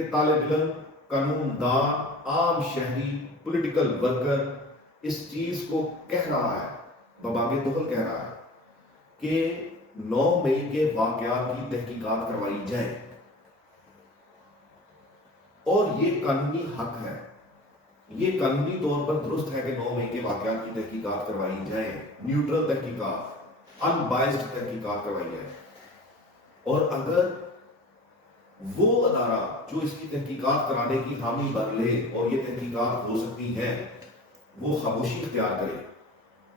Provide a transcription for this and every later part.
کہ طالب علم، قانون دان، عام شہری، پولیٹیکل ورکر اس چیز کو کہہ رہا ہے، بباغ دخل کہہ رہا ہے کہ 9 مئی کے واقعات کی تحقیقات کروائی جائے، اور یہ قانونی حق ہے، یہ قانونی طور پر درست ہے کہ 9 مئی کے واقعات کی تحقیقات کروائی جائے، نیوٹرل تحقیقات، ان بائسڈ تحقیقات کروائی جائے۔ اور اگر وہ ادارہ جو اس کی تحقیقات کرانے کی حامی بن لے اور یہ تحقیقات ہو سکتی ہیں وہ خاموشی اختیار کرے،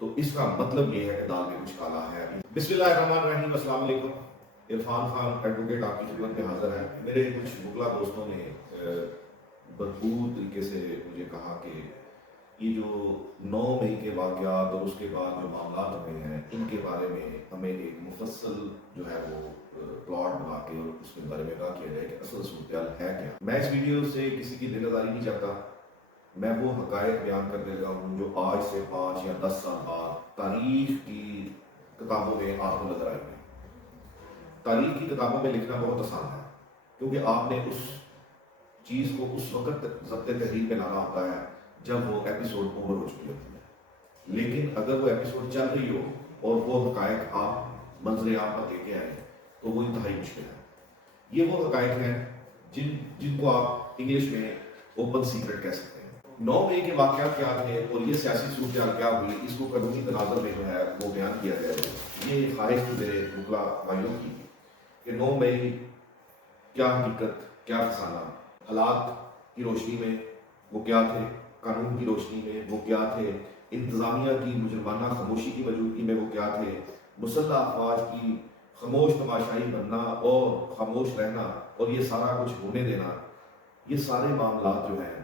تو اس کا مطلب یہ ہے کہ دال میں کچھ کالا ہے۔ بسم اللہ الرحمن الرحیم۔ السلام علیکم۔ عرفان خان ایڈوکیٹ آپ کی خدمت میں حاضر ہے۔ میرے کچھ مغلا دوستوں نے بھرپور طریقے سے مجھے کہا کہ یہ جو 9 مئی کے واقعات اور اس کے بعد جو معاملات ہوئے ہیں ان کے بارے میں ہمیں ایک مفصل جو ہے وہ پلاٹ بنا کے اور اس کے بارے میں کہا کیا جائے کہ اصل صورتحال ہے کیا۔ میں اس ویڈیو سے کسی کی دل آزاری نہیں چاہتا، میں وہ حقائق بیان کرنے لگا ہوں جو آج سے 5 یا 10 سال بعد تاریخ کی کتابوں میں آپ کو نظر آئیں گے۔ تاریخ کی کتابوں میں لکھنا بہت آسان ہے کیونکہ آپ نے اس چیز کو اس وقت ضبط تحریر پہ لانا ہوتا ہے جب وہ ایپیسوڈ اوور ہو چکی ہوتی ہے، لیکن اگر وہ ایپیسوڈ چل رہی ہو اور وہ حقائق آپ منظر عام پر لے کے آئے تو وہ انتہائی مشکل ہے۔ یہ وہ حقائق ہیں جن کو آپ انگلش میں اوپن سیکرٹ کہہ سکتے ہیں۔ 9 مئی کے واقعات کیا تھے اور یہ سیاسی صورتحال کیا ہوئی، اس کو قانونی تناظر میں جو ہے وہ بیان کیا گیا ہے۔ یہ خواہش تھی میرے مغلا بھائیوں کی کہ 9 مئی کیا حقیقت، کیا فسانہ، حالات کی روشنی میں وہ کیا تھے، قانون کی روشنی میں وہ کیا تھے، انتظامیہ کی مجرمانہ خاموشی کی موجودگی میں وہ کیا تھے، مسلح افواج کی خاموش تماشائی بننا اور خاموش رہنا اور یہ سارا کچھ ہونے دینا، یہ سارے معاملات جو ہیں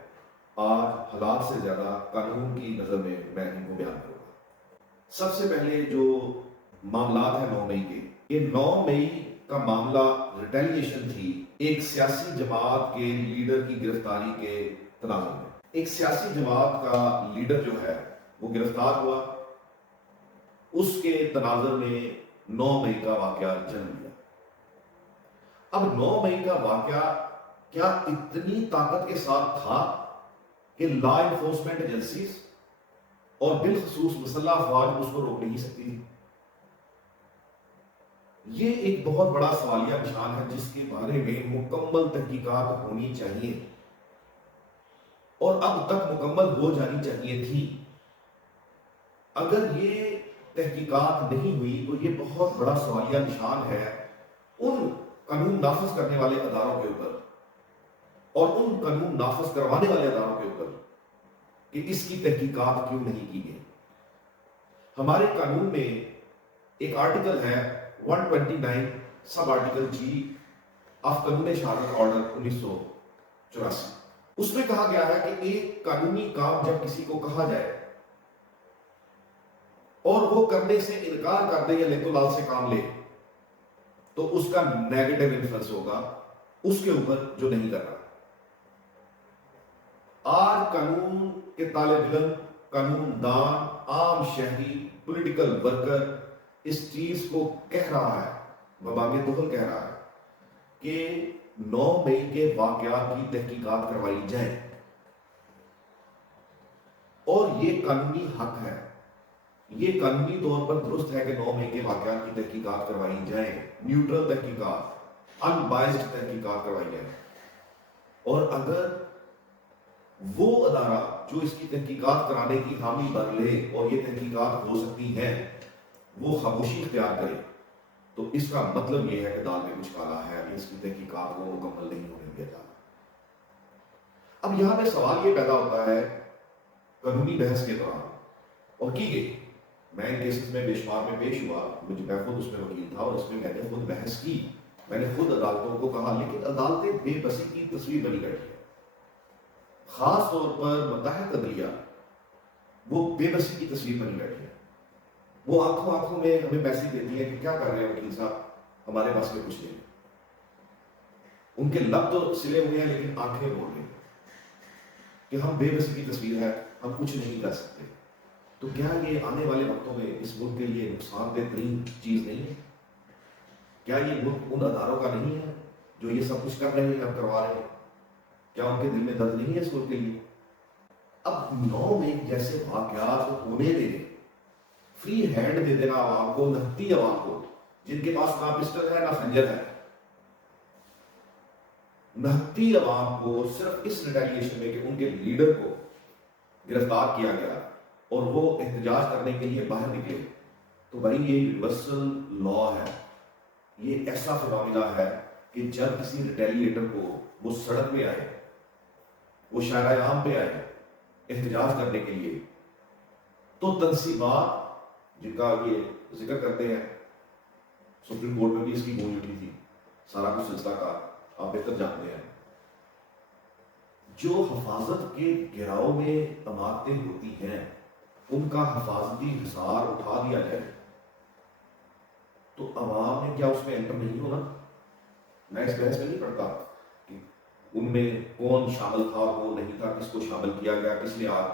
آج حالات سے زیادہ قانون کی نظر میں ان کو بیان کروں گا۔ سب سے پہلے جو معاملات ہیں 9 مئی کے، یہ 9 مئی کا معاملہ ریٹیلیشن تھی ایک سیاسی جماعت کے لیڈر کی گرفتاری کے تناظر میں۔ ایک سیاسی جماعت کا لیڈر جو ہے وہ گرفتار ہوا، اس کے تناظر میں 9 مئی کا واقعہ جنم لیا۔ اب 9 مئی کا واقعہ کیا اتنی طاقت کے ساتھ تھا کہ لا انفورسمنٹ ایجنسیز اور بالخصوص مسلح افواج اس کو روک نہیں سکتی تھی؟ یہ ایک بہت بڑا سوالیہ نشان ہے جس کے بارے میں مکمل تحقیقات ہونی چاہیے اور اب تک مکمل ہو جانی چاہیے تھی۔ اگر یہ تحقیقات نہیں ہوئی تو یہ بہت بڑا سوالیہ نشان ہے ان قانون نافذ کرنے والے اداروں کے اوپر اور ان قانون نافذ کروانے والے اداروں کے اوپر کہ اس کی تحقیقات کیوں نہیں کی گئی۔ ہمارے قانون میں ایک آرٹیکل ہے 129 سب آرٹیکل جی آف قانون شہادت آرڈر 1984۔ اس میں کہا گیا ہے کہ ایک قانونی کام جب کسی کو کہا جائے اور وہ کرنے سے انکار کر دے یا لے تو لال سے کام لے تو اس کا نیگیٹو انفلوئنس ہوگا اس کے اوپر جو نہیں کر رہا۔ آج قانون کے طالب علم، قانون دان، عام شہری، پولیٹیکل ورکر اس چیز کو کہہ رہا ہے، بباغ دخل کہہ رہا ہے کہ 9 مئی کے واقعات کی تحقیقات کروائی جائے، اور یہ قانونی حق ہے، یہ قانونی طور پر درست ہے کہ 9 مئی کے واقعات کی تحقیقات کروائی جائیں، نیوٹرل تحقیقات، ان بائسڈ تحقیقات کروائی جائیں۔ اور اگر وہ ادارہ جو اس کی تحقیقات کرانے کی حامی بن لے اور یہ تحقیقات ہو سکتی ہیں وہ خاموشی اختیار کرے، تو اس کا مطلب یہ ہے کہ دال میں کچھ کالا ہے، اس کی تحقیقات کو مکمل نہیں ہونے دیا جا رہا۔ اب یہاں پہ سوال یہ پیدا ہوتا ہے قانونی بحث کے دوران، اور کی گئی، میں ان کیسز میں بے شمار میں پیش ہوا، میں خود اس میں وکیل تھا اور اس میں میں نے خود بحث کی، میں نے خود عدالتوں کو کہا، لیکن عدالتیں بے بسی کی تصویر بنی بیٹھی ہے، خاص طور پر متحد عدلیہ وہ بے بسی کی تصویر بنی بیٹھی ہے۔ وہ آنکھوں میں ہمیں میسج دیتی ہے کہ کیا کر رہے ہیں وکیل صاحب، ہمارے پاس میں کچھ نہیں۔ ان کے لب تو سلے ہوئے ہیں لیکن آنکھیں بول رہی ہیں کہ ہم بے بسی کی تصویر ہے، ہم کچھ نہیں کر سکتے۔ تو کیا یہ آنے والے وقتوں میں اس ملک کے لیے نقصان دہ ترین چیز نہیں ہے؟ کیا یہ ملک ان اداروں کا نہیں ہے جو یہ سب کچھ کر رہے ہیں، اب کروا رہے ہیں؟ کیا ان کے دل میں درد نہیں ہے اس ملک کے لیے؟ اب 9 مئی جیسے واقعات ہونے دے دیں، فری ہینڈ دے دینا عوام کو، نہتی عوام کو، جن کے پاس نہ پسٹل ہے نہ خنجر ہے، نہتی عوام کو صرف اس ریٹیلیشن میں کہ ان کے لیڈر کو گرفتار کیا گیا اور وہ احتجاج کرنے کے لیے باہر نکلے، تو بھائی یہ یونیورسل لا ہے، یہ ایسا فنامنا ہے کہ جب کسی ریٹیلیٹر کو وہ سڑک پہ آئے، وہ شاہراہ عام پہ آئے احتجاج کرنے کے لیے، تو تنصیبات جن کا یہ ذکر کرتے ہیں، سپریم کورٹ میں بھی اس کی گونج اٹھی تھی، سارا کچھ سلسلہ کا آپ بہتر جانتے ہیں، جو حفاظت کے گھیراؤ میں عمارتیں ہوتی ہیں ان کا حفاظتی حصار اٹھا دیا جائے تو عوام نے کیا اس میں انٹر نہیں ہونا؟ میں اس بحث میں نہیں پڑھتا کہ ان میں کون شامل تھا کون نہیں تھا، کس کو شامل کیا گیا، کس نے آگ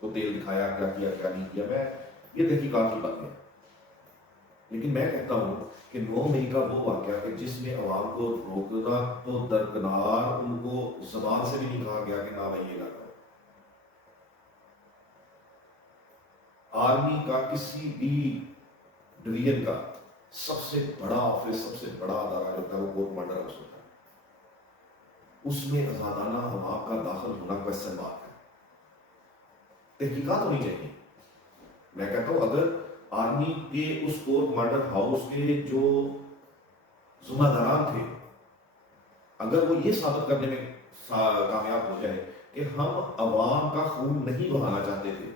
کو تیل دکھایا، کیا کیا کیا نہیں کیا، میں یہ تحقیقات کی بات ہے، لیکن میں کہتا ہوں کہ 9 مئی کا وہ واقعہ کہ جس میں عوام کو روکنا تو درکنار، ان کو زبان سے بھی نہیں کہا گیا کہ نہ بھائی یہ نہ کرو۔ آرمی کا کسی بھی ڈویژن کا سب سے بڑا آفس، سب سے بڑا ادارہ جو ہوتا ہے وہ کورٹ مارٹر ہاؤس ہوتا ہے، اس میں آزادانہ عوام کا داخل ہونا کوشچن بات ہے، تحقیقات ہونی چاہیے۔ میں کہتا ہوں اگر آرمی کے اس کورٹ مارٹر ہاؤس کے جو ذمہ داران تھے، اگر وہ یہ ثابت کرنے میں کامیاب ہو جائے کہ ہم عوام کا خون نہیں بہانا چاہتے تھے،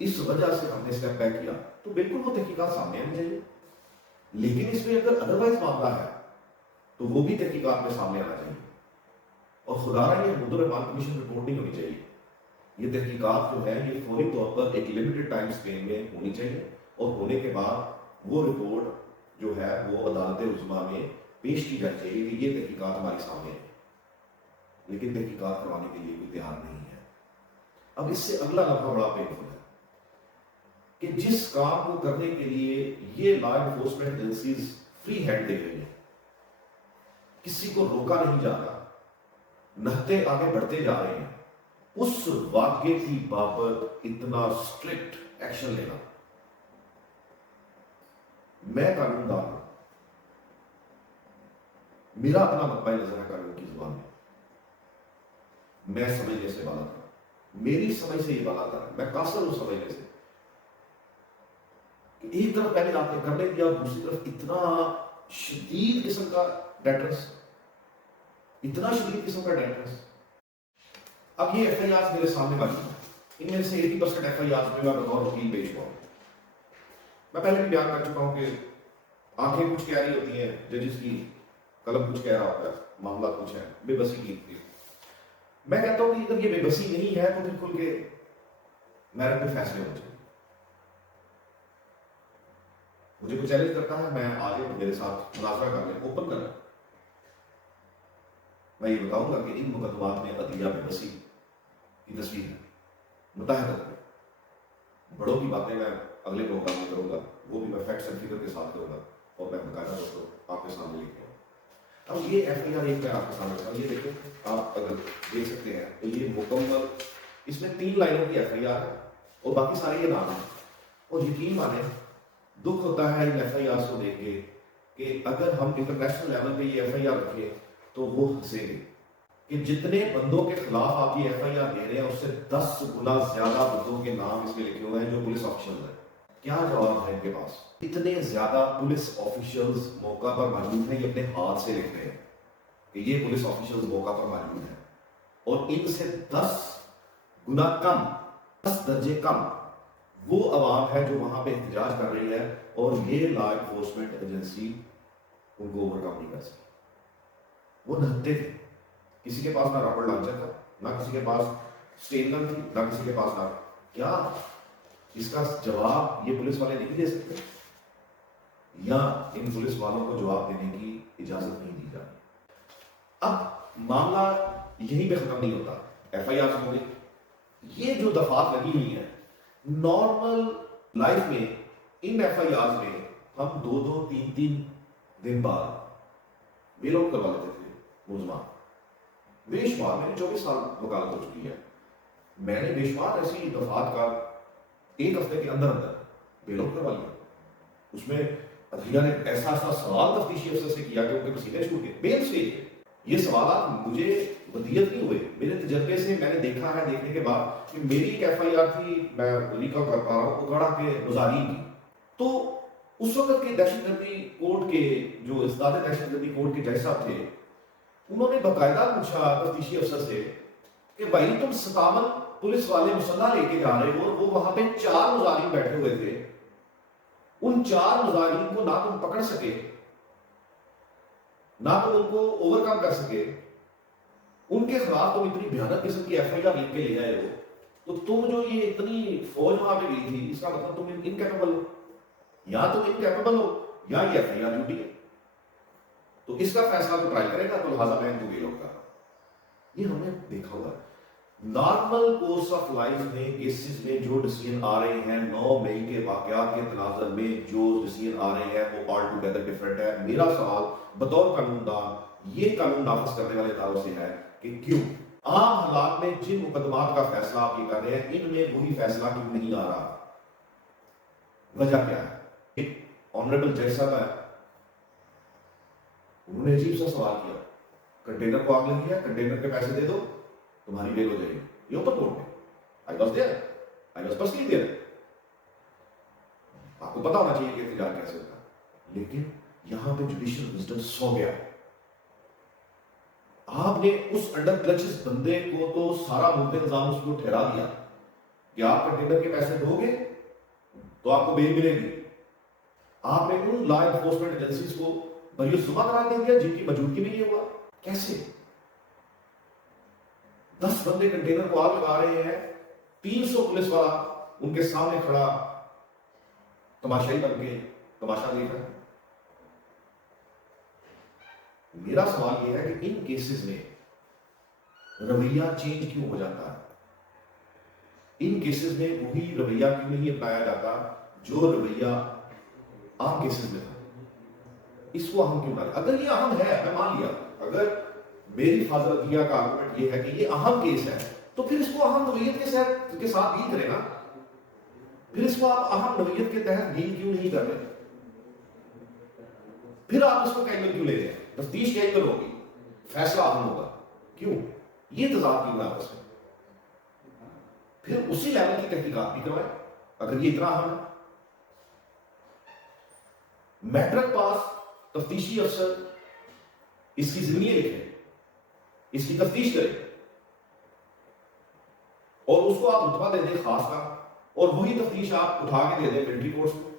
اس وجہ سے ہم نے اسٹیپ بیک کیا، تو بالکل وہ تحقیقات سامنے آنی چاہیے۔ لیکن اس میں اگر ادروائز معاملہ ہے تو وہ بھی تحقیقات میں سامنے آنا چاہیے، اور خدا رہا یہ حدود الرحمان کمیشن رپورٹ نہیں ہونی چاہیے، یہ تحقیقات جو ہے یہ فوری طور پر ایک لمیٹڈ ٹائم سپین میں ہونی چاہیے، اور ہونے کے بعد وہ رپورٹ جو ہے وہ عدالت عظمیٰ میں پیش کی جانی چاہیے کہ یہ تحقیقات ہمارے سامنے ہیں، لیکن تحقیقات کروانے کے لیے کوئی تیار نہیں ہے۔ اب اس سے اگلا لمحہ بڑا پینفل ہے کہ جس کام کو کرنے کے لیے یہ law enforcement agencies free hand دے رہی ہیں، کسی کو روکا نہیں جا رہا، نہتے آگے بڑھتے جا رہے ہیں، اس واقعے کی بابت اتنا اسٹرکٹ ایکشن لینا، میں قانون دان ہوں، میرا اپنا مطبع نظر ہے قانون کی زبان میں سمجھنے سے بالا تھا، میری سمجھ سے یہ بالا تھا، میں قاصر ہوں سمجھنے سے، کہ ایک طرف پہلے آپ نے کرنے دیا، دوسری طرف اتنا شدید قسم کا ڈیٹرنس، اتنا شدید قسم کا ڈیٹرنس۔ اب یہ ایف آئی آرز میرے سامنے والی ہیں، ان میں سے 80% ایف آئی آرز میں بطور وکیل پیش ہوا ہوں۔ میں پہلے بھی بیان کر چکا ہوں کہ آنکھیں کچھ کہہ رہی ہوتی ہیں، ججز کی قلم کچھ کہہ رہا ہوتا ہے، معاملات کچھ ہیں، بے بسی کی ہوتی ہے۔ میں کہتا ہوں کہ اگر یہ بے بسی نہیں ہے تو بالکل کہ میرٹ میں فیصلے ہونے چاہیے۔ مجھے کوئی چیلنج کرتا ہے، میں آگے میرے ساتھ مناظرہ کر لیں، اوپن کر لیں، میں یہ بتاؤں گا کہ ان مقدمات میں عدلیہ بے بسی کی تصویر ہے، متحدت میں۔ بڑوں کی باتیں میں اگلے پروگرام میں کروں گا، وہ بھی میں فیکٹس اینڈ فگر کے ساتھ کروں گا، اور میں باقاعدہ دوستوں آپ کے سامنے لکھ دوں۔ اب یہ ایف آئی آر ایک میں آپ کے سامنے رکھا، یہ دیکھیں، آپ اگر دیکھ سکتے ہیں تو یہ مکمل، اس میں 3 لائنوں کی ایف آئی آر ہے اور باقی سارے یہ نام ہیں، اور یقین مانیں دکھ ہوتا ہے ان ایف آئی آر کو دیکھ کے کہ اگر ہم انٹرنیشنل لیول پہ یہ ایف آئی آر رکھیں تو وہ ہنسیں گے کہ جتنے بندوں کے خلاف آپ یہ ایف آئی آر دے رہے ہیں اس سے 10 گنا زیادہ بندوں کے نام اس میں لکھے ہوئے ہیں جو پولیس آفیشل ہیں۔ کیا جواب ہے ان کے پاس؟ اتنے زیادہ پولیس آفیشلز موقع پر موجود ہیں، یہ اپنے ہاتھ سے لکھ رہے ہیں کہ یہ پولیس آفیشلز موقع پر موجود ہیں، اور ان سے 10 گنا کم، 10 درجے کم وہ عوام ہے جو وہاں پہ احتجاج کر رہی ہے، اور یہ لا انفورسمنٹ ایجنسی ان کو اوور کم نہیں کر سکی۔ وہ نہتے تھے، کسی کے پاس نہ رابڑ لانچر تھا، نہ کسی کے پاس سٹین گن تھی، نہ کسی کے پاس نہ، کیا اس کا جواب یہ پولیس والے نہیں دے سکتے، یا ان پولیس والوں کو جواب دینے کی اجازت نہیں دی جاتی؟ اب معاملہ یہیں پہ ختم نہیں ہوتا، ایف آئی آر ہو گئی، یہ جو دفعات لگی ہوئی ہیں نارمل لائف میں، ان ایف آئی آر میں ہم 2 3 دن بعد بیل آؤٹ کروا لیتے تھے ملزمان، بے شمار، میری 24 سال وکالت ہو چکی ہے، میں نے بے شمار ایسی دفعات کا ایک ہفتے کے اندر اندر بیل آؤٹ کروا لیا. اس میں عدلیہ نے ایسا ایسا سوال تفتیشی افسر سے کیا کہ ان کے پسینے چھوٹ گئے بیل سے. یہ سوالات مجھے ودیت نہیں ہوئے، میرے تجربے سے میں نے دیکھا ہے، دیکھنے کے بعد کہ میری ایک ایف آئی آر تھی، میں ریکال کر پا رہا ہوں، اکاڑا کے مظاہرین کی. تو اس وقت کے دہشت گردی کورٹ کے جو ازداد دہشت گردی کورٹ کے جج صاحب تھے، انہوں نے باقاعدہ پوچھا تفتیشی افسر سے کہ بھائی تم 57 پولیس والے مسلح لے کے جا رہے ہو، وہ وہاں پہ 4 مظاہرین بیٹھے ہوئے تھے، ان 4 مظاہرین کو نہ تم پکڑ سکے، نہ تم ان کو اوور کم کر سکے، ان کے خلاف تم اتنی بھیانک قسم کی ایف آئی آر لکھ کے لے آئے ہو، تو تم جو یہ اتنی فوج وہاں پہ گئی تھی، اس کا مطلب تم انکیپیبل ہو، یا تم انکیپیبل ہو یا یہ ایف آئی آر جھوٹی ہے. تو اس کا فیصلہ تو ٹرائی کرے گا، تو لہٰذا میں ان کو بیل آؤٹ کر رہا ہوں. یہ ہم نے دیکھا ہوا ہے نارمل کورس آف لائف میں، کیسز میں جو ڈیسیژن آ رہے ہیں 9 مئی کے واقعات کے تناظر میں جو ڈیسیژن آ رہے ہیں وہ آل ٹوگیدر ڈفرینٹ ہے. میرا سوال بطور قانون دان یہ قانون نافذ کرنے والے اداروں سے ہے کہ کیوں عام حالات میں جن مقدمات کا فیصلہ آپ یہ کر رہے ہیں، ان میں وہی فیصلہ کیوں نہیں آ رہا؟ وجہ کیا ہے؟ ایک آنریبل جج صاحب ہے، انہوں نے عجیب سا سوال کیا، کنٹینر کو آگ لگی ہے، کنٹینر کے پیسے دے دو تمہاری بیل ہو جائے گی. یہ اوپن کورٹ میں I was there, I was personally there. آپ کو پتا ہونا چاہیے کہ احتجاج کیسے ہوتا ہے. لیکن یہاں پہ جوڈیشل وزڈم سو گیا. آپ نے اس انڈر کلچز بندے کو تو سارا ملک نظام اس کو ٹھہرا دیا کہ آپ کنٹینر کے پیسے دو گے تو آپ کو بیل ملے گی. آپ نے ان لا انفورسمنٹ ایجنسیز کو بری الزما قرار دے دیا جن کی موجودگی میں یہ ہوا. کیسے 10 بندے کنٹینر کو آگ لگا رہے ہیں، 300 پولیس والا ان کے سامنے کھڑا تماشائی بن کے تماشا دیکھ رہا ہے. میرا سوال یہ ہے کہ ان کیسز میں رویہ چینج کیوں ہو جاتا ہے؟ ان کیسز میں وہی رویہ کیوں نہیں اپنایا جاتا جو رویہ عام کیسز میں تھا؟ اس کو اہم کیوں نہ؟ اگر یہ اہم ہے، میں مان لیا، اگر میری فاضل عدلیہ کا آرگومنٹ یہ ہے کہ یہ اہم کیس ہے، تو پھر اس کو اہم نوعیت کے ساتھ ڈیل کرے نا. پھر اس کو آپ اہم نوعیت کے تحت ڈیل کیوں نہیں کر رہے؟ پھر آپ اس کو کینگل کیوں لے رہے ہیں؟ تفتیش کینگل ہوگی، فیصلہ اہم ہوگا، کیوں؟ یہ تضاد کیوں ہے آپس میں؟ پھر اسی لیول کی تحقیقات بھی کروائیں اگر یہ اتنا اہم ہے. میٹرک پاس تفتیشی افسر اس کی ضمنی لکھے، اس کی تفتیش کرے اور اس کو آپ رتبہ دے دیں خاص کا، اور وہی تفتیش آپ اٹھا کے دے دیں ملٹری فورس کو.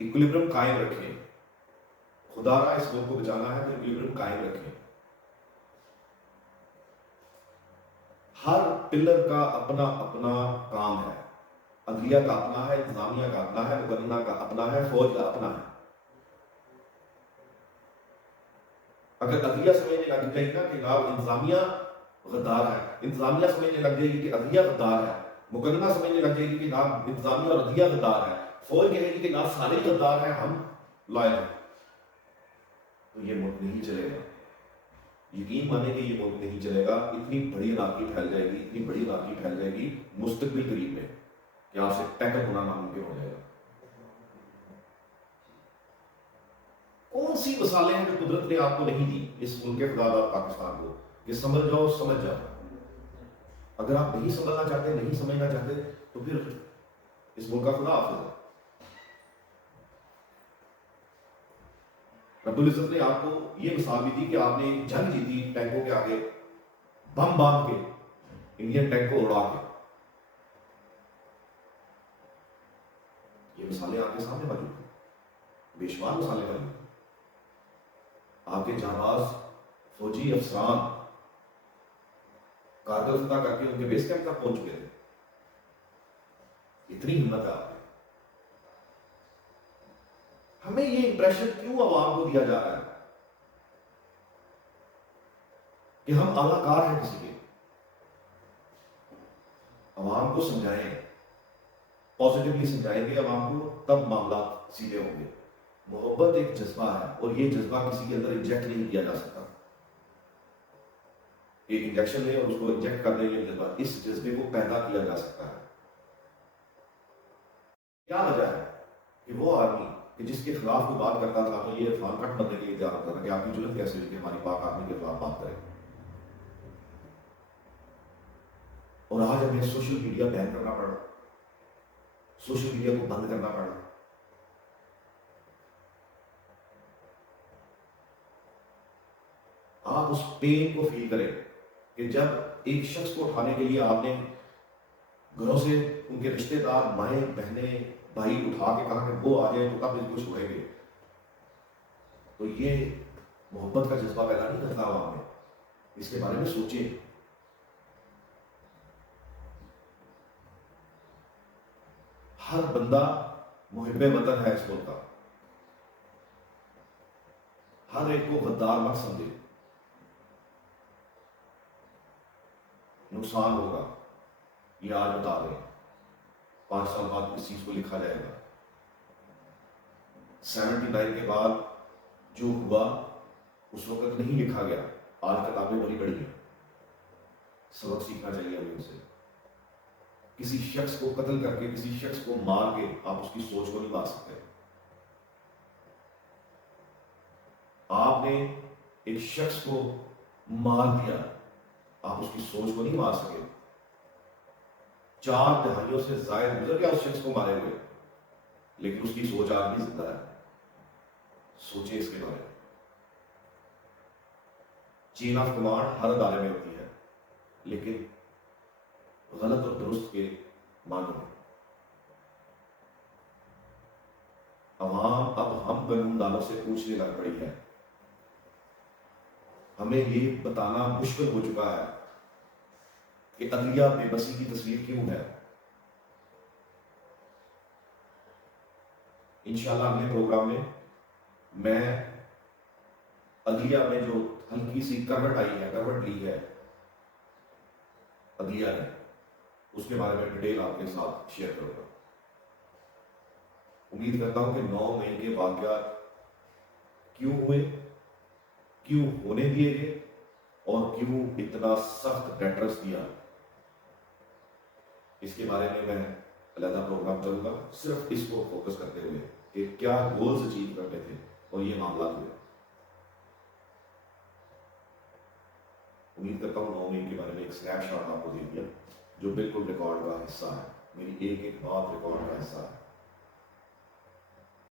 ایکولیبرم قائم رکھیں، خدا را اس ملک کو بچانا ہے تو ایکولیبرم قائم رکھیں. ہر پلر کا اپنا اپنا کام ہے. عدلیہ کا اپنا ہے، انتظامیہ کا اپنا ہے، مقننہ کا اپنا ہے، فوج کا اپنا ہے. اگر عدلیہ سمجھنے لگ جائے گا کہ جناب انتظامیہ غدار ہے، انتظامیہ سمجھنے لگ جائے گی کہ عدلیہ غدار ہے، مقننہ سمجھنے لگ جائے گی کہ جناب انتظامیہ اور عدلیہ غدار ہے، فوج کہے گی کہ جناب سارے غدار ہیں، ہم لائل ہیں، تو یہ ملک نہیں چلے گا. یقین مانے کہ یہ ملک نہیں چلے گا. اتنی بڑی انارکی پھیل جائے گی، اتنی بڑی انارکی پھیل جائے گی مستقبل قریب میں کہ آپ سے ٹیکل ہونا ناممکن ہو جائے گا. کون سی مثالیں ہیں جو قدرت نے آپ کو نہیں دی اس ملک کے خدا پاکستان کو کہ سمجھ جاؤ سمجھ جاؤ؟ اگر آپ نہیں سمجھنا چاہتے، نہیں سمجھنا چاہتے، تو پھر اس ملک کا خدا حافظ ہے. رب العزت نے آپ کو یہ مثال بھی دی کہ آپ نے جنگ جیتی ٹینکوں کے آگے بم باندھ کے، انڈین ٹینک کو اڑا کے. یہ مثالیں آپ کے سامنے موجود ہیں، بے شمار مثالیں موجود ہیں. آپ کے جانباز فوجی افسران کارگل فتح کر کے ان کے بیس کیمپ تک پہنچ چکے تھے. اتنی ہمت ہے آپ میں. ہمیں یہ امپریشن کیوں عوام کو دیا جا رہا ہے کہ ہم اعلی کار ہیں کسی کے؟ عوام کو سمجھائیں، پازیٹیولی سمجھائیں گے عوام کو، تب معاملات سیدھے ہوں گے. محبت ایک جذبہ ہے اور یہ جذبہ کسی کے اندر انجیکٹ نہیں کیا جا سکتا. ایک انجیکشن لے اور اس کو انجیکٹ کر دیں یہ جذبہ، اس جذبے کو پیدا کیا جا سکتا ہے. کیا وجہ ہے کہ وہ آدمی کہ جس کے خلاف کوئی بات کرتا تھا تو یہ عرفان کٹ بننے کے لیے تیار ہوتا تھا کہ آپ کی جرت کیسے ہوئی کہ ہماری پاک آدمی کے خلاف بات کرے. اور آج ہمیں سوشل میڈیا بین کرنا پڑا، سوشل میڈیا کو بند کرنا پڑا. آپ اس پین کو فیل کریں کہ جب ایک شخص کو اٹھانے کے لیے آپ نے گھروں سے ان کے رشتے دار مائیں بہنیں بھائی اٹھا کے کہا کہ وہ آ جائے تو تب ان کو چھوڑیں گے، تو یہ محبت کا جذبہ پیدا نہیں کرتا عوام میں. اس کے بارے میں سوچیں. ہر بندہ محب وطن ہے اس ملک کا، ہر ایک کو غدار مت سمجھے. نقصان ہوگا یہ آج بتا دیں، 5 سال بعد اس چیز کو لکھا جائے گا. 79 کے بعد جو ہوا اس وقت نہیں لکھا گیا، آج کتابیں بڑی بڑی ہیں. سبق سیکھنا چاہیے ہمیں ان سے. کسی شخص کو قتل کر کے، کسی شخص کو مار کے آپ اس کی سوچ کو نہیں مار سکتے. آپ نے ایک شخص کو مار دیا، آپ اس کی سوچ کو نہیں مار سکے. 4 دہائیوں سے زائد گزر گیا اس شخص کو مارے ہوئے، لیکن اس کی سوچ آج بھی زندہ ہے. سوچیں اس کے بارے میں. چین آف کمانڈ ہر ادارے میں ہوتی ہے، لیکن غلط اور درست کے معنوں میں. عوام اب ہم قانون دانوں سے پوچھنے لگ پڑی ہے. ہمیں یہ بتانا مشکل ہو چکا ہے کہ عدلیہ بے بسی کی تصویر کیوں ہے. انشاءاللہ اگلے پروگرام میں عدلیہ میں جو ہلکی سی کروٹ آئی ہے، کروٹ لی ہے عدلیہ نے، اس کے بارے میں ڈیٹیل آپ کے ساتھ شیئر کروں گا. امید کرتا ہوں کہ 9 مئی کے واقعات کیوں ہوئے، کیوں ہونے دیے گئے اور کیوں اتنا سخت ڈیٹرس دیا، اس کے بارے میں علیحدہ پروگرام کروں گا، صرف اس کو فوکس کرتے ہوئے کہ کیا گولز اچیو کرنے تھے اور یہ معاملات ہوئے. امید کرتا ہوں 9 مئی کے بارے میں ایک سنیپ شاٹ آپ کو دے دیا جو بالکل ریکارڈ کا حصہ ہے، میری ایک ایک بات ریکارڈ کا حصہ ہے.